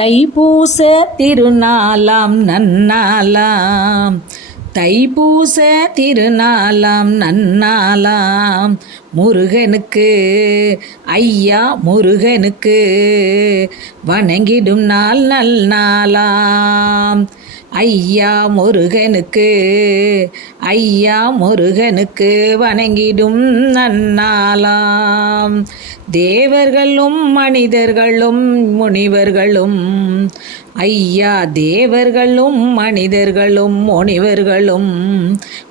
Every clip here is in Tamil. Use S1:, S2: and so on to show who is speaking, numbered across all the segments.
S1: தைப்பூச திருநாளாம் நன்னாளாம். தைப்பூச திருநாளாம் நன்னாளாம். முருகனுக்கு ஐயா முருகனுக்கு வணங்கிடும் நாள் நல் நாளாம் ஐயா முருகனுக்கு ஐயா முருகனுக்கு வணங்கிடும் நன்னாளாம். தேவர்களும் மனிதர்களும் முனிவர்களும் ஐயா தேவர்களும் மனிதர்களும் முனிவர்களும்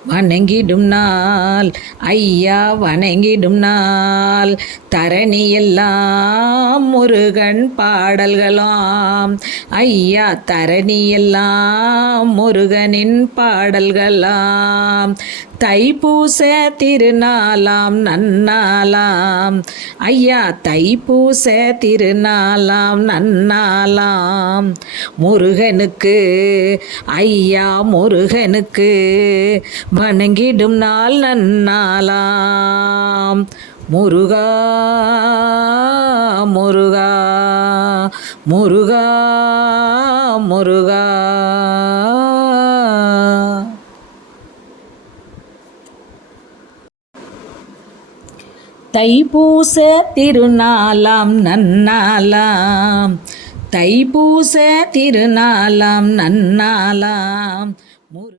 S1: வணங்கிடும் நாள். ஐயா வணங்கிடும் நாள். தரணியெல்லாம் முருகன் பாடல்களாம். ஐயா தரணியெல்லாம் முருகனின் பாடல்களாம். தைப்பூச திருநாளாம் நன்னாளாம். ஐயா தைப்பூச திருநாளாம் நன்னாளாம். முருகனுக்கு ஐயா முருகனுக்கு வணங்கிடும் நாள் நன்னாலாம் முருகா முருகா முருகா முருகா. தைப்பூச திருநாளாம் நன்னாளாம். தைப்பூச திருநாளாம் நன்னாளாம் முரு